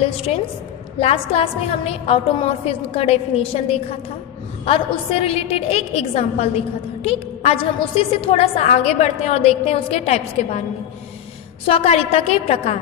Hello students, last class में हमने automorphism का डेफिनेशन देखा था और उससे रिलेटेड एक एग्जांपल देखा था। ठीक, आज हम उसी से थोड़ा सा आगे बढ़ते हैं और देखते हैं उसके टाइप्स के बारे में। स्वकारिता के प्रकार,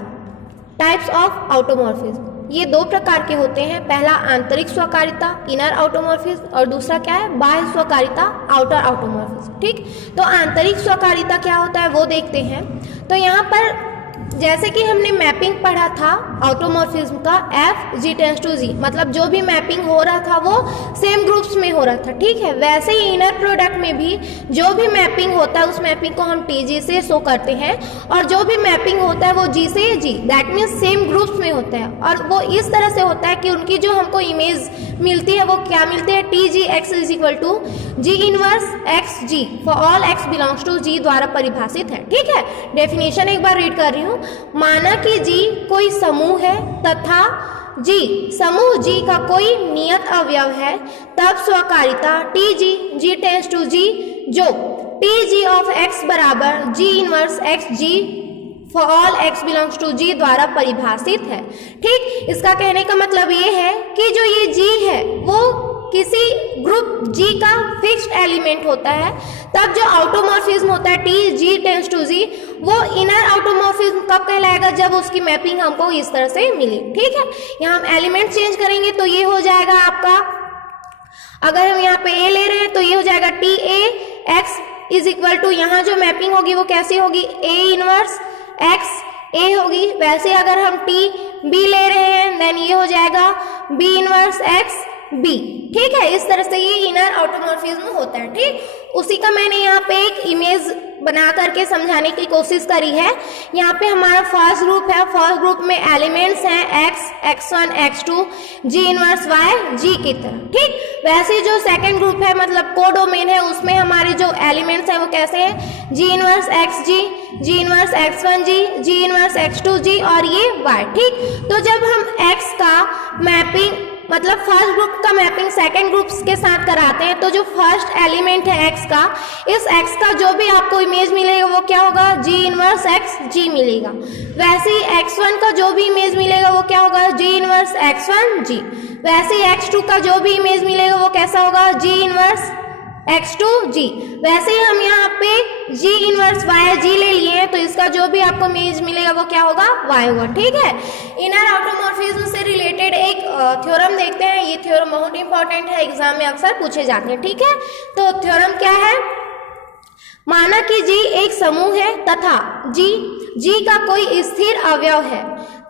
टाइप्स ऑफ ऑटोमॉर्फिज्म। ये दो प्रकार के होते हैं, पहला आंतरिक स्वकारिता इनर ऑटोमॉर्फिज्म और दूसरा क्या है, बाह्य स्वकारिता आउटर ऑटोमॉर्फिज्म। ठीक, तो आंतरिक स्वकारिता क्या होता है वो देखते हैं। तो यहाँ पर जैसे कि हमने मैपिंग पढ़ा था ऑटोमॉर्फिज्म का, एफ जी टेंस टू जी, मतलब जो भी मैपिंग हो रहा था वो सेम ग्रुप्स में हो रहा था। ठीक है, वैसे ही इनर प्रोडक्ट में भी जो भी मैपिंग होता है उस मैपिंग को हम टी जी से शो करते हैं और जो भी मैपिंग होता है वो जी से जी, दैट मीन्स सेम ग्रुप्स में होता है। और वो इस तरह से होता है कि उनकी जो हमको इमेज मिलती है वो क्या मिलती है, T ji x is equal to g inverse x g for all x belongs to G द्वारा परिभाषित है। ठीक है, डेफिनेशन एक बार रीड कर रही हूँ। माना कि जी कोई समूह है तथा जी समूह जी का कोई नियत अवयव है, तब स्वकारिता T ji G tends to G जो टी जी ऑफ एक्स बराबर g inverse x g for all x belongs to G द्वारा परिभाषित है। ठीक, इसका कहने का मतलब ये है कि जो ये जी है वो किसी ग्रुप जी का फिक्स्ड एलिमेंट होता है, तब जो ऑटोमॉर्फिज्म होता है टी जी टेंस टू जी वो इनर ऑटोमॉर्फिज्म कब कहलाएगा, जब उसकी मैपिंग हमको इस तरह से मिली। ठीक है, यहाँ हम एलिमेंट चेंज करेंगे तो ये हो जाएगा आपका, अगर हम यहाँ पे ए ले रहे हैं तो ये हो जाएगा T A x is equal to, यहाँ जो मैपिंग होगी वो कैसी होगी, ए इनवर्स एक्स ए होगी। वैसे अगर हम टी बी ले रहे हैं देन ये हो जाएगा बी इनवर्स एक्स बी। ठीक है, इस तरह से ये इनर ऑटोमॉर्फिज्म होता है। ठीक, उसी का मैंने यहाँ पे एक इमेज बना करके समझाने की कोशिश करी है। यहाँ पे हमारा फर्स्ट ग्रुप है, फर्स्ट ग्रुप में एलिमेंट्स हैं एक्स एक्स1 x2 जी इनवर्स वाई जी की तरह। ठीक, वैसे जो सेकंड ग्रुप है मतलब कोडोमेन है, उसमें हमारे जो एलिमेंट्स हैं वो कैसे हैं, जी inverse x g inverse x1 जी इनवर्स x2 जी और ये y। ठीक, तो जब हम x का मैपिंग मतलब फर्स्ट ग्रुप का मैपिंग सेकंड ग्रुप्स के साथ कराते हैं तो जो फर्स्ट एलिमेंट है x का, इस x का जो भी आपको इमेज मिलेगा वो क्या होगा, g इनवर्स x g मिलेगा। वैसे ही x1 का जो भी इमेज मिलेगा वो क्या होगा, g इनवर्स x1 g। वैसे ही x2 का जो भी इमेज मिलेगा वो कैसा होगा, g इनवर्स x2 g। वैसे ही हम यहाँ पे g इनवर्स y g ले लिए हैं तो इसका जो भी आपको इमेज मिलेगा वो क्या होगा, y होगा। ठीक है, इनर ऑटोमॉर्फिज्म से रिलेटेड एक थ्योरम देखते हैं। ये थ्योरम बहुत इंपॉर्टेंट है, एग्जाम में अक्सर पूछे जाते हैं। ठीक है, तो थ्योरम क्या है, माना कि जी एक समूह है तथा जी का कोई स्थिर अवयव है,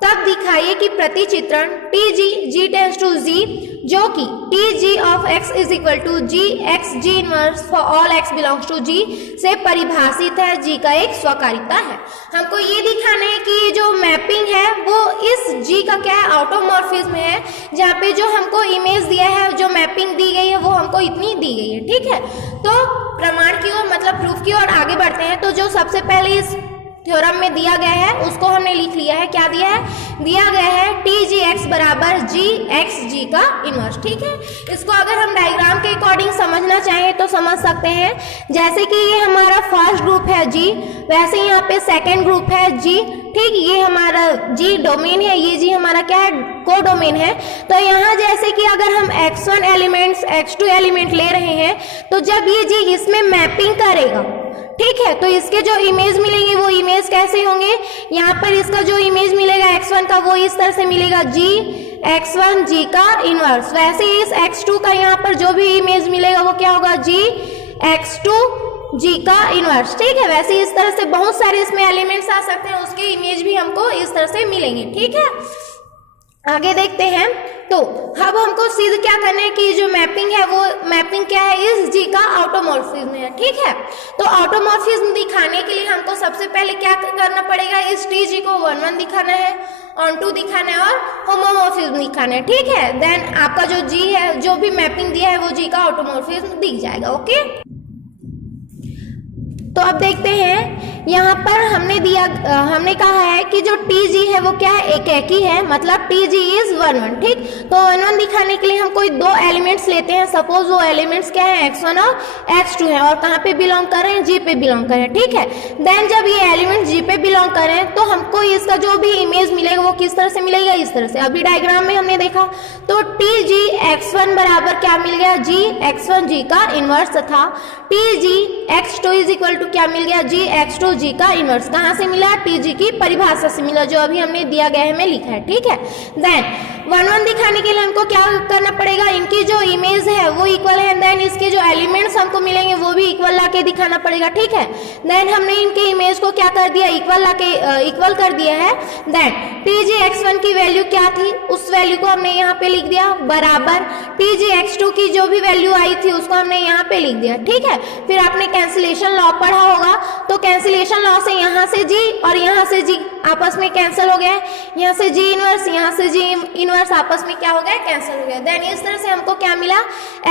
तब दिखाइए कि प्रतिचित्रण T g tends to G जो कि T ji of x is equal to g x g inverse for all x belongs to G से परिभाषित है, जी का एक स्वकारिता है। हमको ये दिखाना है कि ये जो मैपिंग है वो इस जी का क्या है, ऑटोमॉर्फिज्म है, जहाँ पे जो हमको इमेज दिया है, जो मैपिंग दी गई है वो हमको इतनी दी गई है। ठीक है, तो प्रमाण की ओर मतलब प्रूफ की ओर आगे बढ़ते हैं। तो जो सबसे पहले इस थ्योरम में दिया गया है उसको हमने लिख लिया है। क्या दिया है, दिया गया है टी जी एक्स बराबर जी एक्स जी का इनवर्स। ठीक है, इसको अगर हम डायग्राम के अकॉर्डिंग समझना चाहें तो समझ सकते हैं, जैसे कि ये हमारा फर्स्ट ग्रुप है जी, वैसे यहाँ पे सेकेंड ग्रुप है जी। ठीक, ये हमारा जी डोमेन है, ये जी हमारा क्या है, को डोमेन है। तो यहाँ जैसे कि अगर हम x1 एलिमेंट्स x2 एलिमेंट ले रहे हैं तो जब ये जी इसमें मैपिंग करेगा, ठीक है, तो इसके जो इमेज मिलेंगे वो इमेज कैसे होंगे, यहाँ पर इसका जो इमेज मिलेगा x1 का वो इस तरह से मिलेगा जी x1 जी का इनवर्स। वैसे इस x2 का यहाँ पर जो भी इमेज मिलेगा वो क्या होगा, जी x2 जी का इनवर्स। ठीक है, वैसे इस तरह से बहुत सारे इसमें एलिमेंट्स आ सकते हैं, उसके इमेज भी हमको इस तरह से मिलेंगे। ठीक है, आगे देखते हैं। तो अब हमको सिद्ध क्या करना है कि जो मैपिंग है वो मैपिंग क्या है, इस जी का ऑटोमॉर्फिज्म है। ठीक है, तो ऑटोमॉर्फिज्म दिखाने के लिए हमको सबसे पहले क्या करना पड़ेगा, इस टी जी को 1 1 दिखाना है, ऑन 2 दिखाना है और होमोमॉर्फिज्म दिखाना है। ठीक है, देन आपका जो जी है, जो भी मैपिंग दिया है वो जी का ऑटोमॉर्फिज्म दिख जाएगा। ओके, तो अब देखते हैं यहाँ पर हमने कहा है कि जो टी जी है वो क्या है, एक ही है, मतलब टी जी इज 1 1, ठीक। तो 1 1 दिखाने के लिए हम कोई दो एलिमेंट्स लेते हैं, सपोज वो एलिमेंट्स क्या है, x1 और x2 है, और कहाँ पे बिलोंग कर रहे हैं, जी पे बिलोंग कर रहे हैं, ठीक है। देन जब ये एलिमेंट्स जी पे बिलोंग कर रहे हैं तो हमको इसका जो भी इमेज मिलेगा वो किस तरह से मिलेगा, इस तरह से। अभी डायग्राम में हमने देखा तो टी जी x1 बराबर क्या मिल गया, जी x1 जी का इनवर्स, तथा T G x2 is equal to क्या मिल गया, जी x2 जी का इनवर्स। कहाँ से मिला, टी जी की परिभाषा से मिला, जो अभी हमने दिया गया है में लिखा है, ठीक है। देन 1 1 दिखाने के लिए हमको क्या करना पड़ेगा, इनकी जो इमेज है वो इक्वल है, देन इसके जो एलिमेंट्स हमको मिलेंगे वो भी इक्वल लाके दिखाना पड़ेगा, ठीक है। देन हमने इनके इमेज को क्या कर दिया, इक्वल कर दिया है। देन टी जी x1 की वैल्यू क्या थी, उस वैल्यू को हमने यहाँ पे लिख दिया, बराबर टी जी x2 की जो भी वैल्यू आई थी उसको हमने यहाँ पे लिख दिया, ठीक है। फिर आपने कैंसिलेशन लॉ पढ़ा होगा, तो कैंसिलेशन लॉ से यहाँ से जी और यहाँ से जी आपस में कैंसिल हो गया, यहाँ से जी इनवर्स, यहाँ से जी इनवर्स आपस में क्या हो गया, कैंसिल हो गया। देन इस तरह से हमको क्या मिला,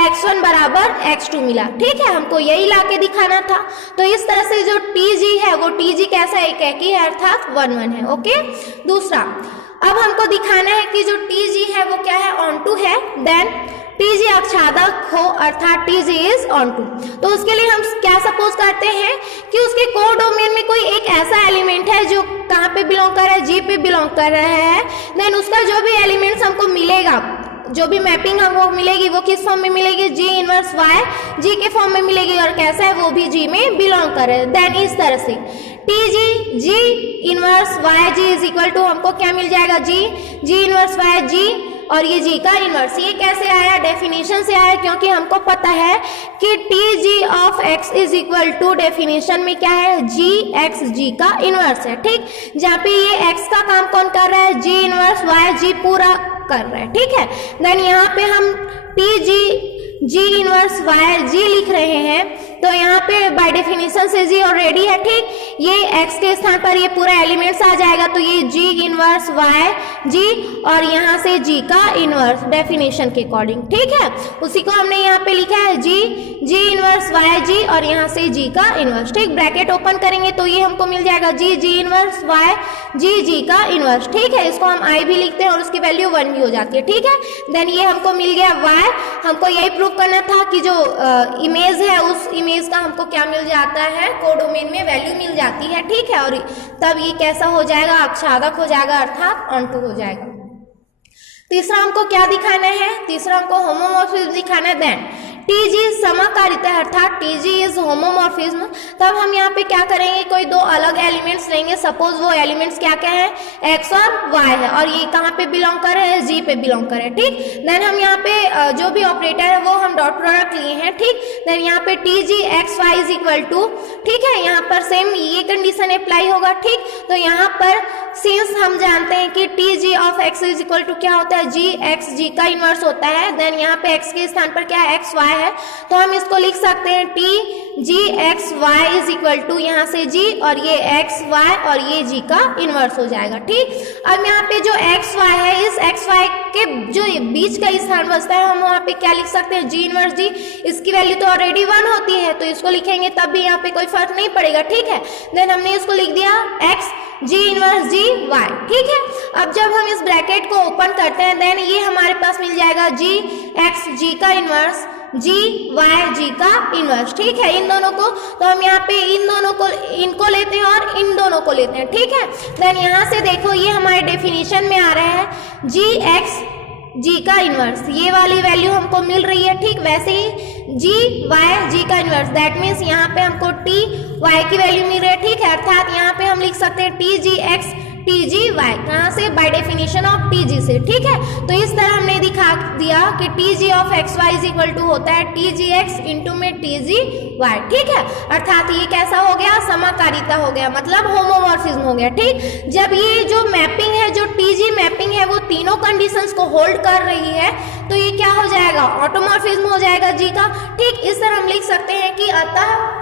x1 बराबर x2 मिला, ठीक है। हमको यही लाके दिखाना था। तो इस तरह से जो टी जी है वो टी जी कैसा है, एक ही है, अर्थात 1 1 है, ओके। दूसरा, अब हमको दिखाना है कि जो टी जी है वो क्या है, ऑन टू है। देन टी जी आच्छादक हो, अर्थात T G is onto. तो उसके लिए हम क्या सपोज करते हैं कि उसके कोडोमेन में कोई एक ऐसा एलिमेंट है जो कहाँ पे बिलोंग कर रहा है, जी पे बिलोंग कर रहा है। देन उसका जो भी एलिमेंट्स हमको मिलेगा, जो भी मैपिंग हमको मिलेगी वो किस फॉर्म में मिलेगी, जी इनवर्स वाई जी के फॉर्म में मिलेगी, और कैसा है, वो भी जी में बिलोंग कर रहा है। देन इस तरह से T ji G inverse y G is equal to हमको क्या मिल जाएगा, जी इनवर्स वाई जी और ये जी का इनवर्स। ये कैसे आया, डेफिनेशन से आया, क्योंकि हमको पता है कि T ji of x is equal to definition में क्या है, जी एक्स जी का इनवर्स है, ठीक। जहाँ पे ये एक्स का काम कौन कर रहा है, जी इनवर्स वाई जी पूरा कर रहा है, ठीक है। देन यहाँ पे हम टी जी इनवर्स वाई जी लिख रहे हैं, तो यहाँ पे बाय डेफिनेशन से जी ऑलरेडी है, ठीक। ये x के स्थान पर ये पूरा एलिमेंट्स आ जाएगा, तो ये g इनवर्स y जी और यहाँ से g का इनवर्स डेफिनेशन के अकॉर्डिंग, ठीक है। उसी को हमने यहाँ पे लिखा है g इनवर्स y जी और यहाँ से g का इनवर्स, ठीक। ब्रैकेट ओपन करेंगे तो ये हमको मिल जाएगा g इनवर्स y जी का इनवर्स, ठीक है। इसको हम i भी लिखते हैं और उसकी वैल्यू 1 भी हो जाती है, ठीक है। देन ये हमको मिल गया y। हमको यही प्रूव करना था कि जो इमेज है उस इमेज का हमको क्या मिल जाता है, कोडोमेन में वैल्यू मिल जाती है, ठीक है। और तब ये कैसा हो जाएगा, आच्छादक हो जाएगा, अर्थात ऑन टू हो जाएगा। तीसरा हमको क्या दिखाना है, तीसरा हमको होमोमॉर्फिज्म दिखाना है। देन टी जी समाकारिता है, अर्थात टी जी इज होमोमॉर्फिज्म। तब हम यहाँ पे क्या करेंगे, कोई दो अलग एलिमेंट्स लेंगे, सपोज वो एलिमेंट्स क्या क्या है, एक्स और वाई है, और ये कहाँ पे बिलोंग कर रहे हैं, जी पे बिलोंग कर रहे हैं, ठीक। देन हम यहाँ पे जो भी ऑपरेटर है वो हम डॉट प्रोडक्ट लिए हैं, ठीक। देन यहाँ पे T ji x y is equal to, ठीक है। यहाँ पर सेम ये कंडीशन अप्लाई होगा, ठीक। तो यहाँ पर सिंस हम जानते हैं कि T ji of x is equal to क्या होता है, जी एक्स जी का इनवर्स होता है। देन यहाँ पे एक्स के स्थान पर क्या है, एक्स वाई है, तो हम इसको लिख सकते हैं T ji x y is equal to यहाँ से जी और ये एक्स वाई और ये जी का इनवर्स हो जाएगा, ठीक। अब यहाँ पे जो एक्स वाई है, इस एक्स वाई के जो बीच का स्थान बचता है हम वहाँ पे क्या लिख सकते हैं, जी इनवर्स जी। इसकी वैल्यू तो ऑलरेडी 1 होती है, तो इसको लिखेंगे तब भी यहाँ पे कोई फर्क नहीं पड़ेगा, ठीक है। देन हमने इसको लिख दिया एक्स जी इनवर्स जी वाई, ठीक है। अब जब हम इस ब्रैकेट को ओपन करते हैं, देन ये हमारे पास मिल जाएगा जी एक्स जी का इनवर्स जी वाई जी का इनवर्स, ठीक है। इन दोनों को तो हम यहाँ पे इन दोनों को इनको लेते हैं और इन दोनों को लेते हैं, ठीक है। देन यहाँ से देखो ये हमारे डेफिनेशन में आ रहा है जी एक्स जी का इनवर्स, ये वाली वैल्यू हमको मिल रही है, ठीक। वैसे ही जी वाई जी का इनवर्स, दैट मीन्स यहाँ पे हमको टी वाई की वैल्यू मिल रही है, ठीक है। अर्थात यहाँ पे हम लिख सकते हैं टी जी एक्स टी जी वाई, कहाँ से, by definition of T G से, ठीक है। तो इस तरह हमने दिखा दिया कि T ji of x y is equal to होता है टी जी एक्स इंटू में टी जी वाई, ठीक है। अर्थात ये कैसा हो गया, समाकारिता हो गया, मतलब होमोमॉर्फिज्म हो गया, ठीक। जब ये जो मैपिंग है, जो टी जी मैपिंग है, वो तीनों कंडीशंस को होल्ड कर रही है, तो ये क्या हो जाएगा, ऑटोमॉर्फिज्म हो जाएगा जी का, ठीक। इस तरह हम लिख सकते हैं कि अतः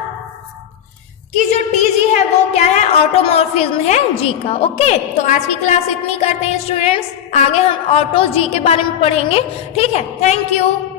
कि जो टी जी है वो क्या है, ऑटोमॉर्फिज्म है जी का, ओके। तो आज की क्लास इतनी करते हैं स्टूडेंट्स, आगे हम ऑटो जी के बारे में पढ़ेंगे, ठीक है। Thank you.